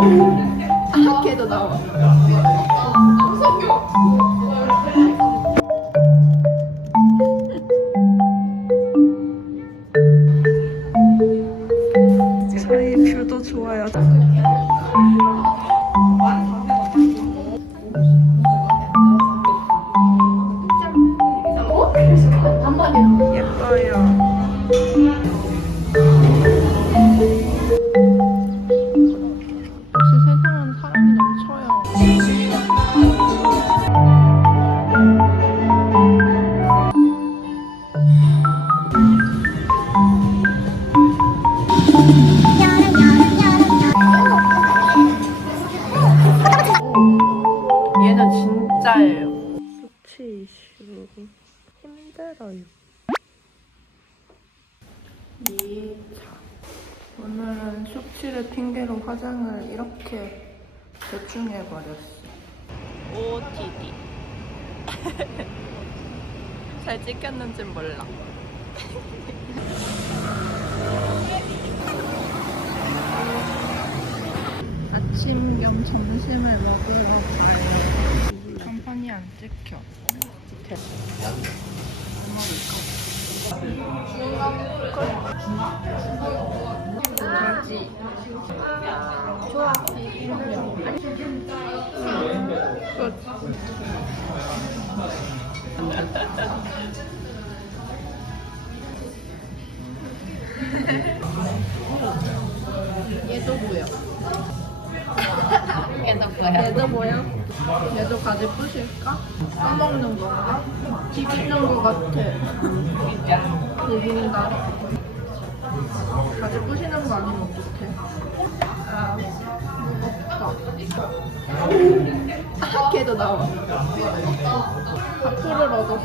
아, 걔도 나와. 저희 힘들어요. 오늘은 숙취를 핑계로 화장을 이렇게 대충 해버렸어. OOTD. 잘 찍혔는진 몰라. 아침 겸 점심을 먹으러 가요. 간판이 안 찍혀. 가지. 얘도 뭐야? 얘도 뭐야? 얘도 뭐야? 얘도 가지 부실까? 까먹는 건가? 비비는 거 같아. 비빈다. 가지 부시는 거 아니면 어떡해? 아, 무겁다. 아, 걔도 나와. 밥풀을 얻었어.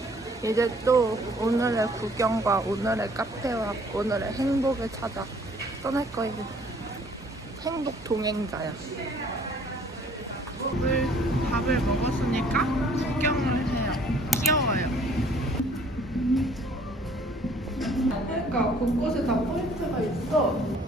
이제 또 오늘의 구경과 오늘의 카페와 오늘의 행복을 찾아 떠날 거예요. 행복 동행자야. 밥을, 밥을 먹었으니까 구경을 해요. 귀여워요. 그러니까 곳곳에 다 포인트가 있어.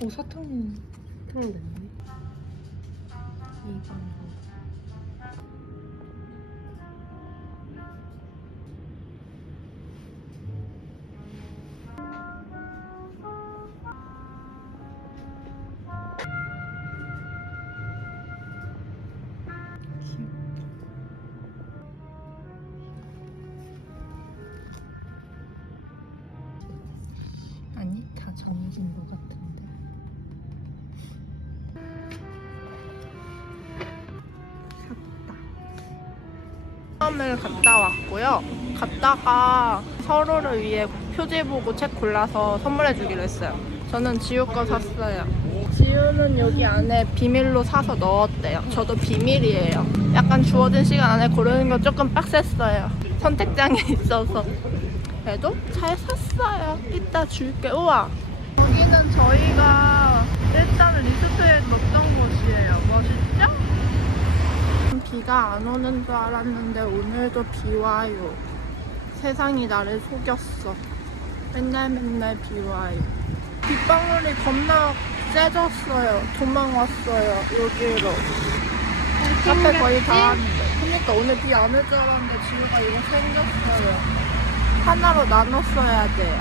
오 사탕 사탕 됐네. 이번 처음을 갔다 왔고요. 갔다가 서로를 위해 표지 보고 책 골라서 선물해 주기로 했어요. 저는 지우 거 샀어요. 지우는 여기 안에 비밀로 사서 넣었대요. 저도 비밀이에요. 약간 주어진 시간 안에 고르는 거 조금 빡셌어요. 선택장에 있어서. 그래도 잘 샀어요. 이따 줄게. 우와. 여기는 저희가 일단 리스트에 넣었던 곳이에요. 멋있죠? 비가 안 오는 줄 알았는데 오늘도 비 와요. 세상이 나를 속였어. 맨날 맨날 비 와요. 빗방울이 겁나 세졌어요. 도망왔어요. 여기로. 카페 거의 다 왔는데. 그니까 오늘 비 안 올 줄 알았는데 지우가 이거 생겼어요. 하나로 나눠 써야 돼요.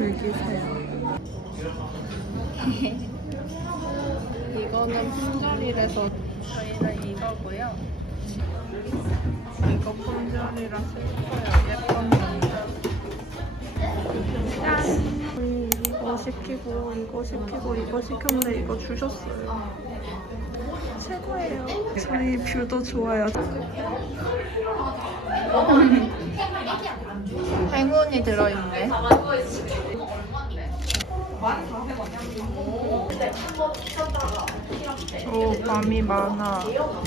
즐기세요. 이거는 품절이라서 저희는 이거고요. 이거 품절이라 슬퍼요. 예쁜 건데. 짠! 이거 시키고 이거 시키고 이거 시켰는데 이거 주셨어요. 최고예요. 저희 뷰도 좋아요. 행운이 들어있네. 오, 밤이 많아. 귀여워.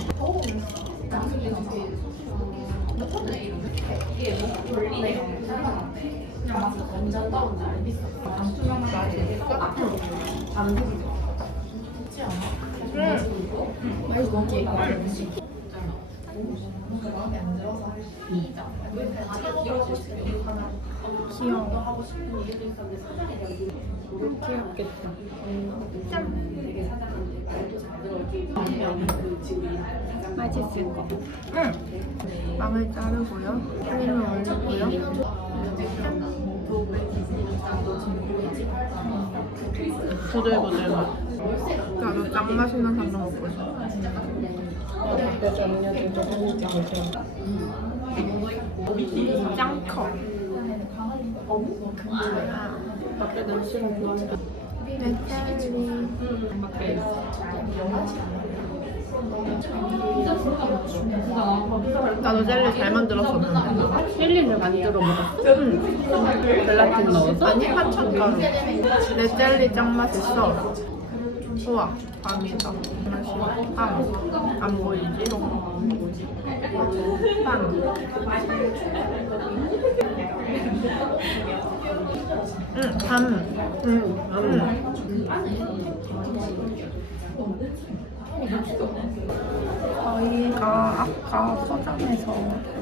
귀엽겠다. 맛있을 거. 응. 빵을 자르고요. 크림을 올리고요. 부들부들 맛. 나도 짱 맛있는 삼겹 먹고 싶어. 내 정리도 좀 해주지 짱 커. 밖에는 싫어. 내 젤리. 밖에 나도 젤리 잘 만들었었는데. 젤리를 만들어 먹었어? 응. 젤라틴 넣어서? 아니, 한천가루. 내 젤리 짱 맛있어. 우와, 밤이다. 빵. 안 보이지? 빵. 응, 밤. 응. 응. 저희가 아까 서점에서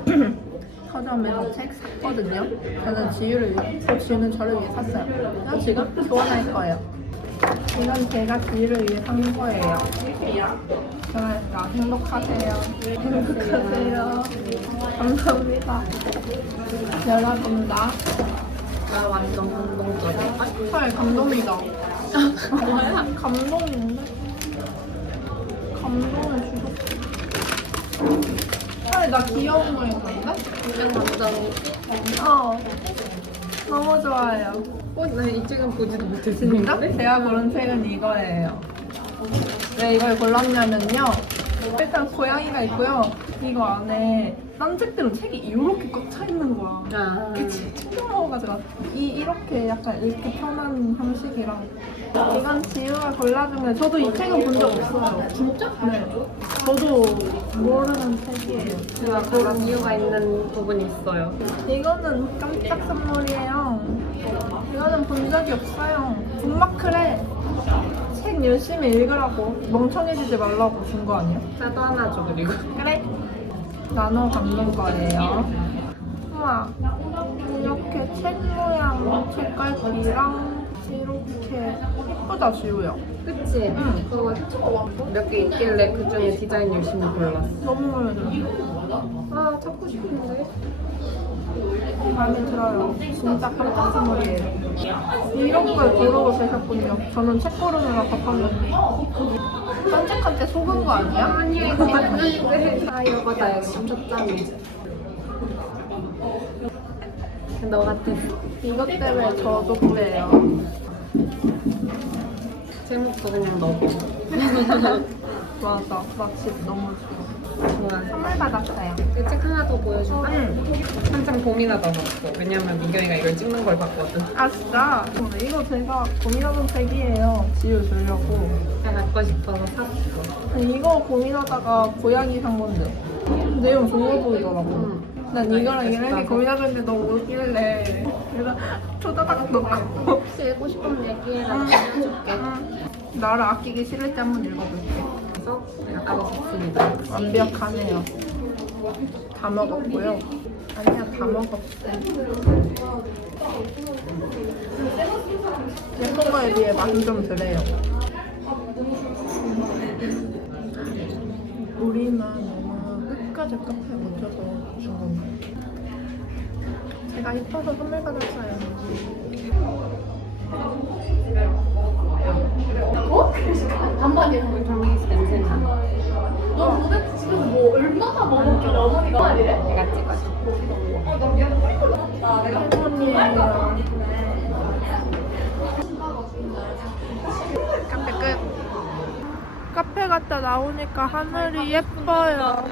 서점에서 책 샀거든요. 저는 지유를 위해, 어, 지유는 저를 위해 샀어요. 그래서 지금 교환할 거예요. 이건 제가 지유를 위해 산 거예요. 그러니까 행복하세요. 행복하세요. 감사합니다. 여러분 나 나 완전 감동적이야. 헐 감동이다. 뭐야? 감동인데? 감동을 주셨어. 헐, 나 귀여운 거 있는데? 완전 어. 너무 좋아요. 어, 나이 책은 보지도 못했어. 진짜? 제가 고른 책은 이거예요. 왜 이걸 골랐냐면요. 일단 고양이가 있고요. 이거 안에 딴 책들은 책이 이렇게 꽉 차 있는 거야. 아, 그치 챙겨먹어가지고 이 이렇게 약간 읽기 편한 형식이랑 이건 지우가 골라준 게 저도 이 책은 본 적 없어요. 진짜? 네. 저도 모르는 책이에요. 제가 그런 이유가 있는 부분이 있어요. 이거는 깜짝 선물이에요. 이거는 본 적이 없어요. 북마클에 책 열심히 읽으라고 멍청해지지 말라고 준 거 아니야? 나도 하나 줘, 그리고. 그래. 나눠 갖는 거예요. 우와. 이렇게 책 모양 책갈피랑 이렇게 예쁘다 지우야. 그치? 응. 그거 몇개 있길래 그 중에 디자인 열심히 골랐어. 너무 마음에 들어. 아, 찾고 싶은데. 마음에 들어요. 진짜 깜짝 선물이에요. 이런 걸 고르고 계셨군요. 저는 책 고르느라 바빴는데. 산책한테 속은 거 아니야? 이거. 아, 이거 나 여기 멈췄잖아. 너 같았어. 이것 때문에 저도 그래요. 제목도 그냥 넣어. 맞아. 나집 너무 좋아. 좋아. 선물 받았어요. 이 책 하나 더 보여줄까? 응. 한참 고민하다 봤어. 왜냐면 민경이가 이걸 찍는 걸 봤거든. 아 진짜? 근데 이거 제가 고민하던 책이에요. 지우 주려고. 그냥 갖고 싶어서 샀어. 근데 이거 고민하다가 고양이 산 건데. 내용 좋아 보이더라고. 응. 난 이거랑 이렇게 나도. 고민하는데 너무 웃길래 그래서 초다닥 넣고 혹시 읽고 싶으면 얘기해라. 알려줄게. 나를 아끼기 싫을 때 한번 읽어볼게 그래서 아까 샀습니다. 완벽하네요 다 먹었고요 아니야 다 먹었어 예쁜 거에 비해 맛이 좀 덜해요 우리만 너무 핑크색 카페에 묻혀서 준 건가요? 제가 이뻐서 선물 받았어요. 너 도대체 집에서 뭐 얼마나 먹었길래 어머니가 이래? 내가 찍어줘. 카페 끝. 카페 갔다 나오니까 하늘이 예뻐요.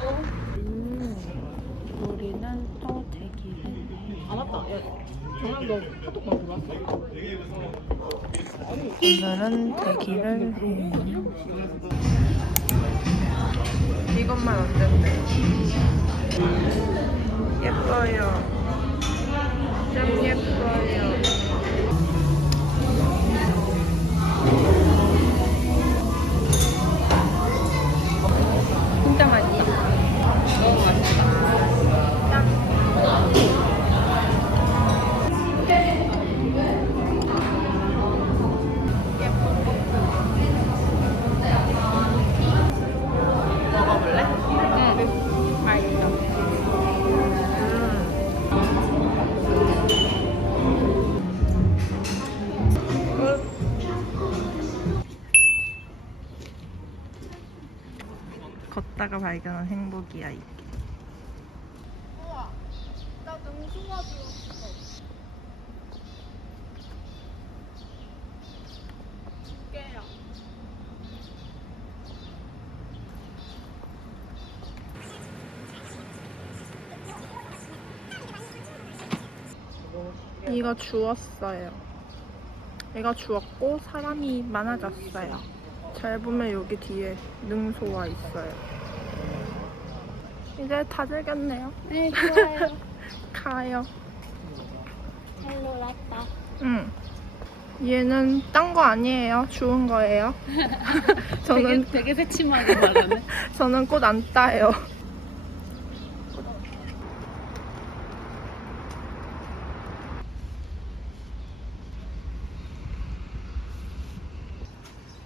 우리는 또 대기를 해. 아 맞다. 야, 오늘은 대기를 해. 이것만 안 된대. 예뻐요. 걷다가 발견한 행복이야 이게. 우와, 나 능수가. 깨야. 이거 주웠어요. 이거 주웠고 사람이 많아졌어요. 잘 보면 여기 뒤에 능소와 있어요. 이제 다 즐겼네요. 네, 좋아요. 가요. 잘 놀았다. 응. 얘는 딴 거 아니에요. 주운 거예요. 저는 되게 새침하게 말하네. 저는 꽃 안 따요.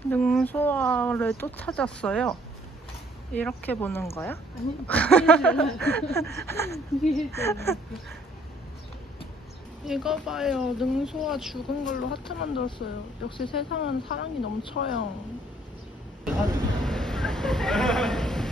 능소화를 또 찾았어요. 이렇게 보는 거야? 이거 봐요. 능소화 죽은 걸로 하트 만들었어요. 역시 세상은 사랑이 넘쳐요.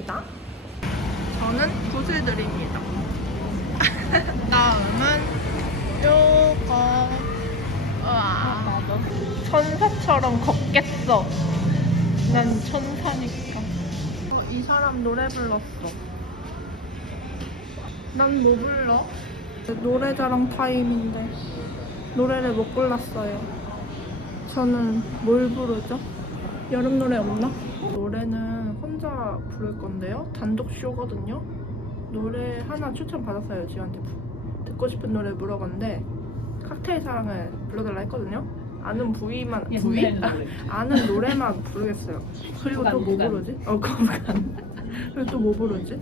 드립니다. 저는 굿을 드립니다. 다음은 요거. 와. 천사처럼 걷겠어. 난 천사니까. 어, 이 사람 노래 불렀어. 난 뭐 불러? 노래 자랑 타임인데 노래를 못 골랐어요. 저는 뭘 부르죠? 여름 노래 없나? 노래는 혼자 부를 건데요. 단독 쇼거든요. 노래 하나 추천 받았어요. 지한테 듣고 싶은 노래 물어봤는데 칵테일 사랑을 불러달라 했거든요. 아는 부위만 부위? 아 는 노래만 부르겠어요. 그리고 또 뭐 부르지? 어 거부간. 그리고 또 뭐 부르지?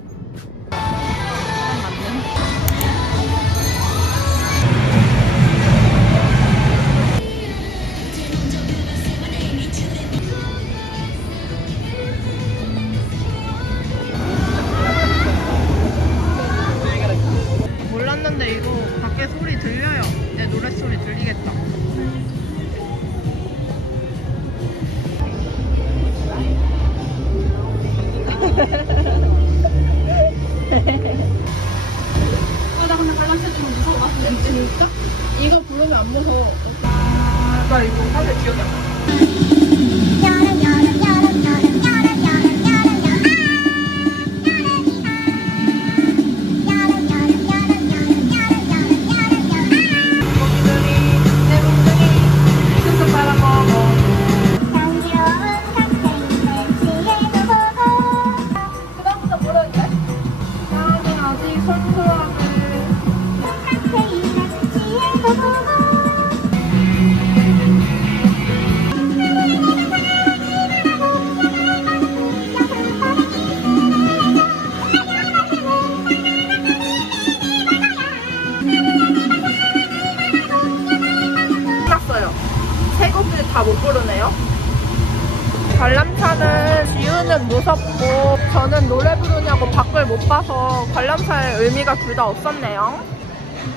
관람차의 의미가 둘 다 없었네요.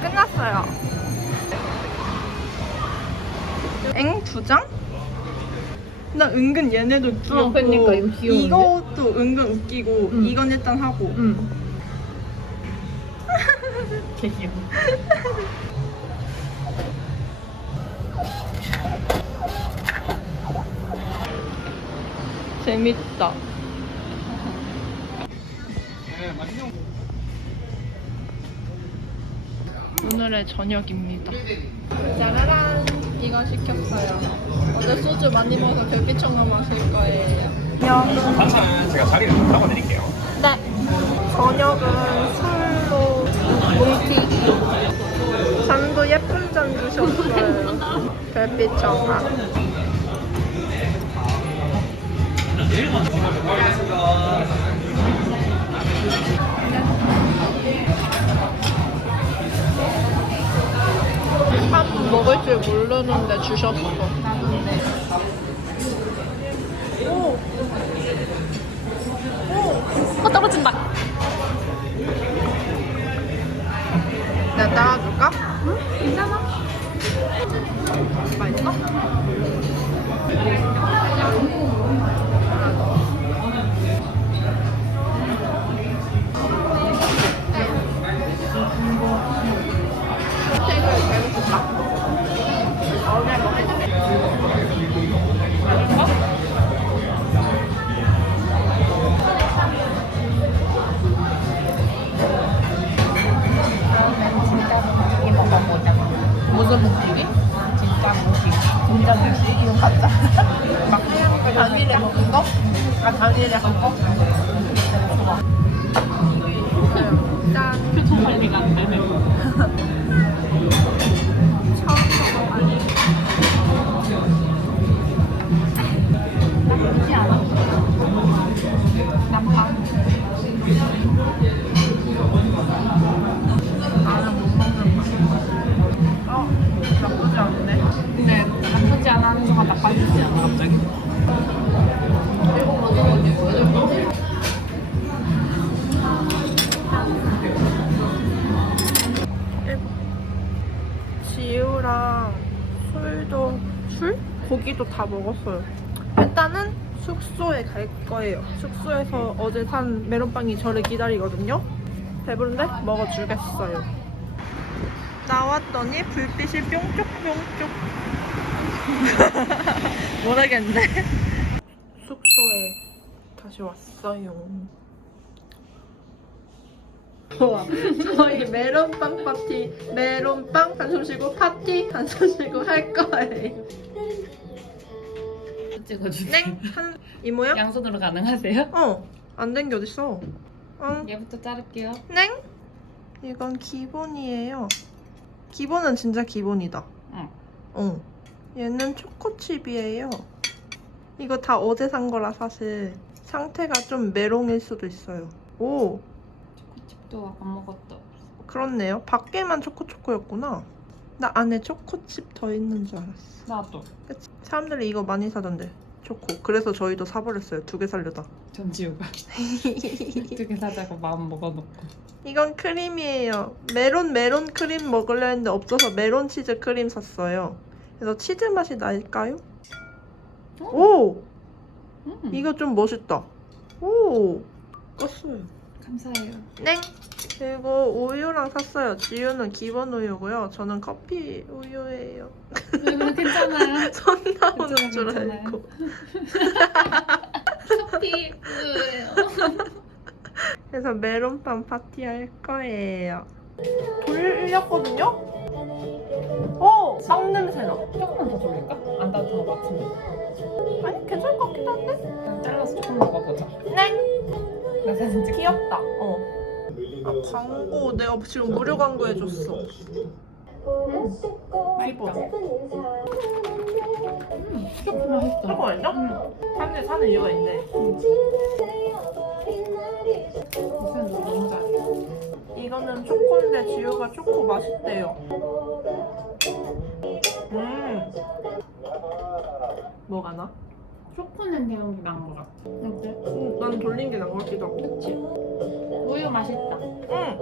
끝났어요. 엥? 두 장? 나 은근 얘네도 귀엽고 그러니까 이거 귀여운데? 이것도 은근 웃기고 응. 이건 일단 하고 응. 개 귀여워. 재밌다. 오늘의 저녁입니다. 짜라란! 이거 시켰어요. 어제 소주 많이 먹어서 별빛청가 마실 거예요. 안녕. 반찬은 제가 자리를 좀 잡아드릴게요. 네. 저녁은 술로 뭉티. 잔도 예쁜 잔 주셨어요. 별빛청아. 한 먹을 줄 모르는데 주셨어. 오. 어 떨어진다. 내가 따라줄까? 응? 괜찮아. 고기도 다 먹었어요. 일단 일단은 숙소에 갈 거예요. 숙소에서 어제 산 메론빵이 저를 기다리거든요. 배부른데 먹어주겠어요. 나왔더니 불빛이 뿅쪽뿅쪽. 모르겠네. 숙소에 다시 왔어요. 좋아. 저희 메론빵 파티, 메론빵 한숨 쉬고 파티 한숨 쉬고 할 거예요. 찍어주세요. 땡! 한, 이모야? 양손으로 가능하세요? 어, 안 된 게 어딨어. 응, 얘부터 자를게요. 땡! 이건 기본이에요. 기본은 진짜 기본이다. 응. 어. 얘는 초코칩이에요. 이거 다 어제 산 거라 사실 상태가 좀 메롱일 수도 있어요. 오, 초코칩도 아까 먹었다. 그렇네요. 밖에만 초코초코였구나. 나 안에 초코칩 더 있는 줄 알았어. 나도. 그치? 사람들이 이거 많이 사던데. 초코. 그래서 저희도 사버렸어요. 두 개 살려다. 전지우가 두 개 사자고 마음 먹어놓고. 이건 크림이에요. 메론 메론 크림 먹으려 했는데 없어서 메론 치즈 크림 샀어요. 그래서 치즈 맛이 날까요? 오! 음, 이거 좀 멋있다. 오! 껐어요. 감사해요. 땡! 그리고 우유랑 샀어요. 지우는 기본 우유고요. 저는 커피 우유예요. 이거 괜찮아요. 손 나오는 괜찮아요, 줄 괜찮아요. 알고. 커피 우유예요. 그래서 메론빵 파티 할 거예요. 돌렸거든요? 오! 빵 냄새 나. 조금만 더 돌릴까? 안 따뜻한 것 같은데. 아니, 괜찮을 것 같긴 한데? 그냥 잘라서 조금 먹어보자. 땡! 나 사진 찍. 귀엽다. 어. 아, 광고 내가 지금 무료 광고 해줬어. 맛있다. 조금 맛있다. 잠깐만요. 응. 사람들이 사는 이유가 있네. 무슨 너무 잘해. 이거는 초코인데 지우가 초코 맛있대요. 음. 뭐가 나? 초코 냄새 연기 난것 같아. 어때? 음, 난 돌린 게 나은 것 같기도 하고. 그치? 우유 맛있다. 응.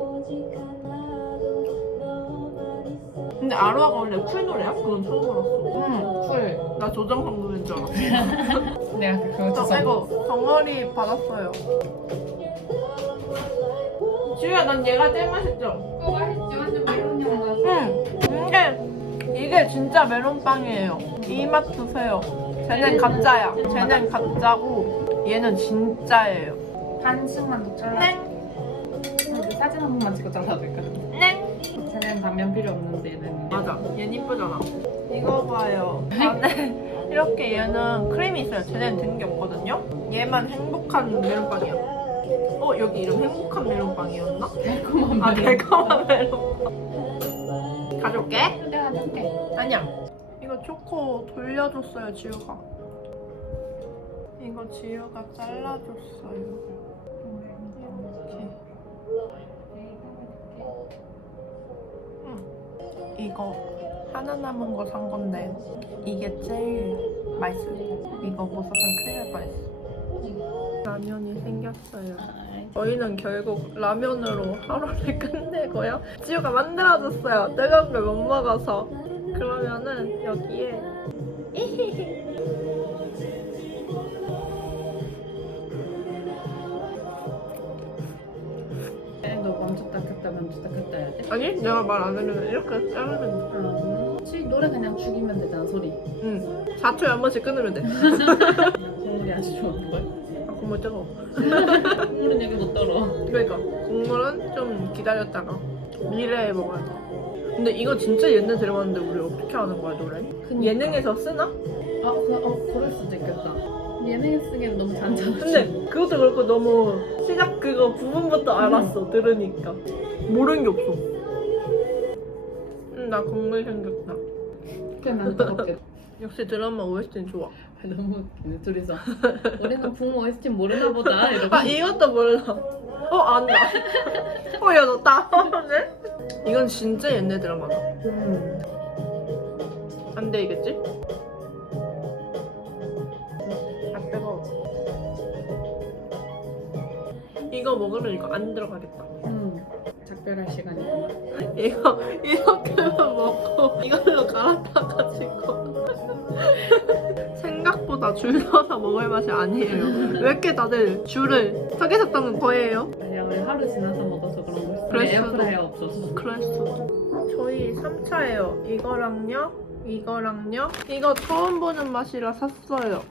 근데 아로아가 원래 쿨 노래야? 그건 처음 알았어. 응, 쿨. 나 조정석 노래인 줄 알았어. 내가 그거 저 주워. 이거 덩어리 받았어요. 지우야, 난 얘가 제일 맛있죠? 이거 맛있지? 완전 메론 향 나서. 응. 이게 이게 진짜 메론빵이에요. 이 맛 드세요. 쟤는 가짜야. 쟤는 가짜고 얘는 진짜예요. 반씩만 더 잘라. 네. 사진 한 번만 찍어 잘라도 될까? 네. 쟤는 단면 필요 없는데 얘는. 맞아. 얘는 이쁘잖아. 이거 봐요. 안에 이렇게 얘는 크림이 있어요. 쟤는 든게 없거든요. 얘만 행복한 메론빵이야. 어 여기 이름 행복한 메론빵이었나? 달콤한 아 메론. 달콤한 메론빵. 가져올게. 내가 줄게. 아니야. 이거 초코 돌려줬어요, 지우가. 이거 지우가 잘라줬어요. 이거 하나 남은 거 산 건데 이게 제일 맛있어. 이거 못 사면 큰일 날 뻔했어. 라면이 생겼어요. 저희는 결국 라면으로 하루를 끝내고요. 지우가 만들어줬어요. 뜨거운 걸 못 먹어서. 그러면은 여기에 너 멈췄다 켰다 멈췄다 켰다 해야 돼? 아니 내가 말 안 하면 이렇게 자르면 돼. 음. 치 노래 그냥 죽이면 되잖아 소리. 응. 4초에 한 번씩 끊으면 돼. 국물이 아주 좋은 걸. 아, 국물 뜨거워. 국물은 여기 못 떨어. 그러니까 국물은 좀 기다렸다가 미래에 먹어야 돼. 근데 이거 진짜 옛날 들어봤는데 우리 어떻게 하는 거야 노래? 그니까. 예능에서 쓰나? 아, 그, 어, 그럴 수도 있겠다. 예능에 쓰기엔 너무 잔잔하지. 근데 그것도 그렇고 너무 시작 그거 부분부터 알았어 들으니까 모르는 게 없어. 응, 나 국물 생겼다. 그냥 난 뜨겁게. 역시 드라마 OST는 좋아. 너무 웃기네, 둘이서. 우리는 붕 OST 모르나 보다. 이러고. 아 이것도 몰라. 어 안다. 어야 너 따라하네? 이건 진짜 옛날 드라마다. 음. 안 되겠지? 아 뜨거워. 이거 먹으면 이거 안 들어가겠다. 음. 작별할 시간이구나. 이거 이렇게만 먹고 이걸로 갈아타가지고 생각보다 다줄 서서 먹을 맛이 아니에요. 왜 이렇게 다들 줄을 서게 섰다는 거예요? 아니야 우리 하루 지나서 먹어서 그런 거 있어. 그럴 수도. 에어프라이어 없어서. 그럴 수도. 저희 3차예요. 이거랑요, 이거랑요. 이거 처음 보는 맛이라 샀어요.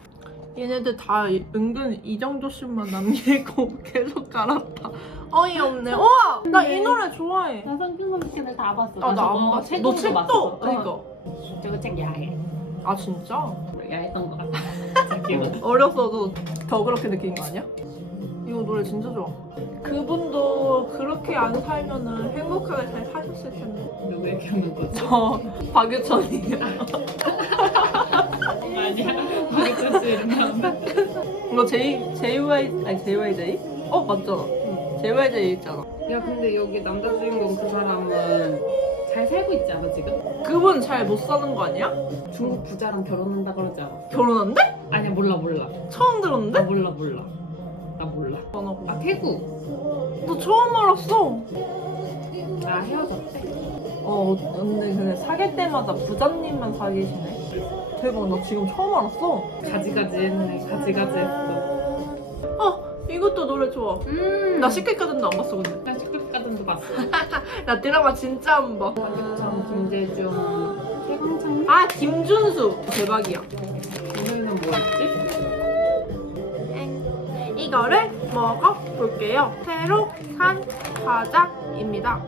얘네들 다 은근 이 정도씩만 남기고 계속 갈았다. 어이없네. 우와! 나 이 노래 좋아해. 나 성균성씨를 다 봤어. 아, 나 안 봤어. 너 책도? 그니까. 이거. 저거 책 야해. 아, 진짜? 야했던 것 같아. 기억나. 어렸어도 더 그렇게 느낀 거 아니야? 이거 노래 진짜 좋아. 그분도 그렇게 안 살면은 행복하게 잘 사셨을 텐데. 누구 얘기하는 거지? 저 박유천이요. 아니야. 박유천 씨 이름 나온다. 이거 J JY 아니 JYJ? 어 맞잖아. 응. JYJ 있잖아. 야 근데 여기 남자 주인공 그 사람은 잘 살고 있지 않아 지금? 그분 잘 못 사는 거 아니야? 중국 부자랑 결혼한다 그러지 않아? 결혼한대? 아니야 몰라 몰라. 처음 나 들었는데? 몰라 몰라. 나 몰라. 전화고. 아 태국. 너 처음 알았어. 아 헤어졌대. 어 근데 근데 사귈 때마다 부자님만 사귀시네. 대박 나 지금 처음 알았어. 가지가지 했네. 가지가지 했어. 어 이것도 노래 좋아. 음. 나 시크릿가든도 안 봤어 근데. 나 봤어. 나 드라마 진짜 안 봐. 박유천, 김재중, 최광창. 아 김준수 대박이야. 오늘은 뭐였지? 이거를 먹어볼게요. 새로 산 과자입니다.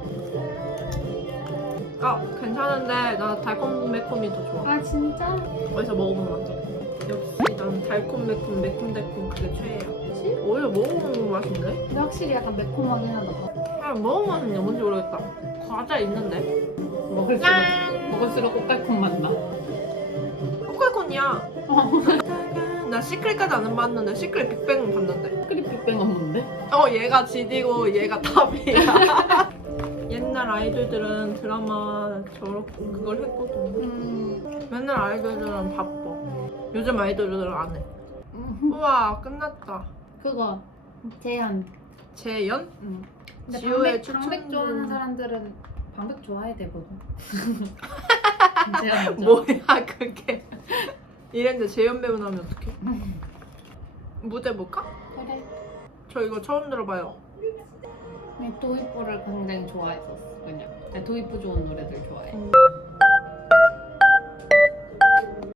어 괜찮은데 나 달콤 매콤이 더 좋아. 아 진짜? 어디서 먹어보면 안 돼. 역시 난 달콤 매콤 매콤 달콤 그게 최애야. 오히려 먹어보면 맛있네. 근데 확실히 약간 매콤하긴 하다. 아 먹어보면 뭔지 모르겠다. 과자 있는데. 먹을수록 먹을수록 꽃갈콘 맛 나. 꼬깔콘이야. 나 시크릿까지 안 봤는데 시크릿 빅뱅은 봤는데. 시크릿 빅뱅은 뭔데? 어 얘가 지디고 얘가 탑이야. 옛날 아이돌들은 드라마 저렇게 그걸 했거든. 음. 맨날 아이돌들은 바빠. 요즘 아이돌들은 안 해. 우와 끝났다. 그거 제한. 재연? 음. 근데 지효의 방백, 방백 추천곡. 좋아하는 사람들은 방백 좋아해 되거든. 먼저. 뭐야 그게? 이랬는데 재연 배우 나면 어떡해? 무대 볼까? 그래. 저 이거 처음 들어봐요. 네, 도입부를 굉장히 좋아했었어. 그냥. 네, 도입부 좋은 노래들 좋아해. 음.